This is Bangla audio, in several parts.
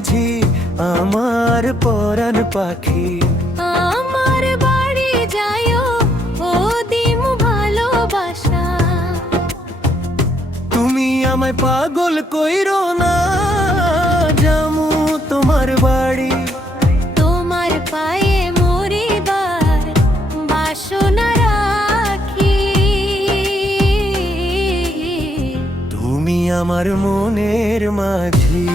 মাঝি, আমার পরাণ পাখি। আমার বাড়ি যায়ো, ও দিমু ভালোবাসা। তুমি আমায় পাগল কইরো না, জামু তোমার বাড়ি। তোমার পায়ে মরিবার বাসনা রাখি। তুমি আমার মনের মাঝি।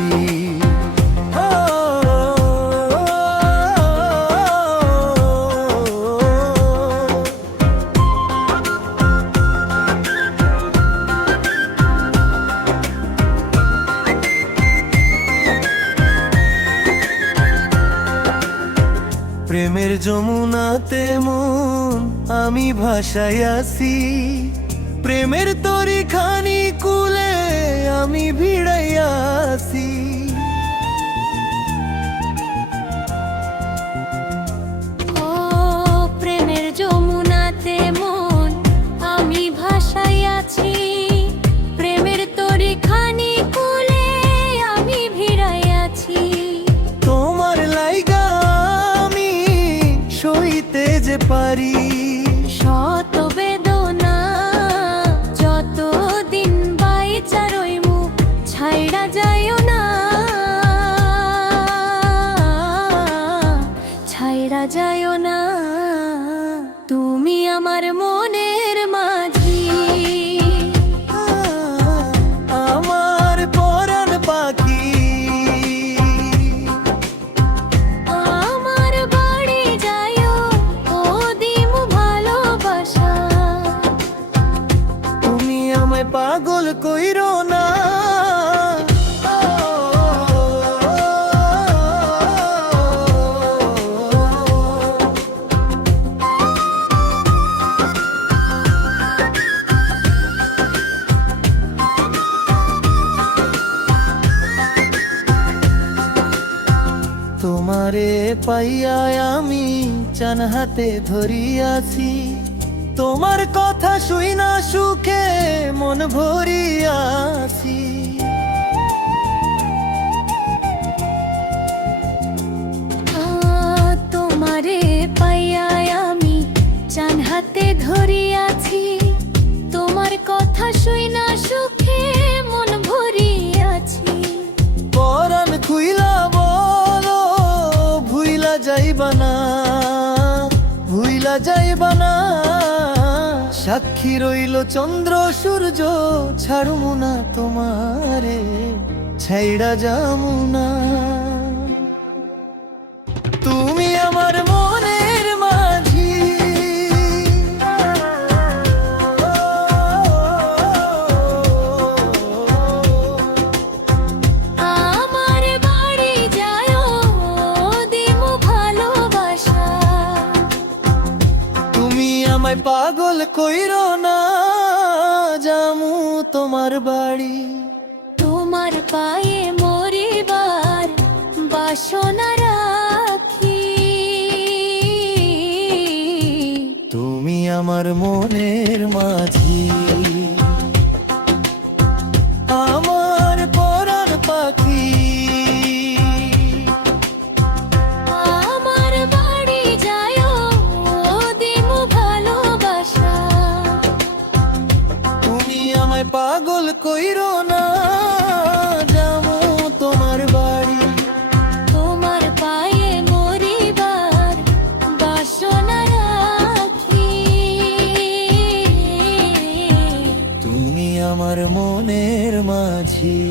প্রেমের যমুনাতে মন আমি ভাসাইয়াছি, প্রেমের তরি খানি কুলে আমি ভিড়াইয়াছি। ও প্রেমের যমুনাতে মন আমি ভাসাইয়াছি, প্রেমের তরি খানি কুলে আমি ভিড়াইয়াছি। তোমার লাইগা আমি সইতে যে পারি শত বেদনা, যতদিন বাইচা রইমু ছাইড়া যাইও না, ছাইড়া যাইও না। তুমি আমার মনের মাঝি, আমার পরাণ পাখি। আমার বাড়ি যাইও, ও দিমু ভালোবাসা। তুমি আমায় পাগল কইরো না। তোমারে পাইয়া আমি চান হাতে ধরিয়াছি, তোমার কথা শুই না সুখে মন ভরিয়াছি। তোমারে পাইয়া আমি চান হাতে ধরিয়াছি, তোমার কথা শুই না সুখে মন ভরিয়াছি। পরাণ খুইলা বলো ভুইলা যাইবা না, ভুইলা যাইবা না। সাক্ষী রইল চন্দ্র সূর্য, ছাড়মু না তোমারে, ছাইড়া যামু না। তুমি আমার মনের মাঝি। আমার বাড়ি যায়ো, দিমু ভালোবাসা। তুমি আমায় পাগল কইরো না, জামু তোমার বাড়ি। তোমার পায়ে মরিবার বাসনা রাখি। তুমি আমার মনের মাঝি, আমার পরাণ পাখি। আমার বাড়ি যায়ো, দিমু ভালোবাসা। তুমি আমায় পাগল কইরো না, জামু তোমার বাড়ি। তোমার পায়ে মরিবার বাসনা রাখি। তুমি আমার মনের মাঝি।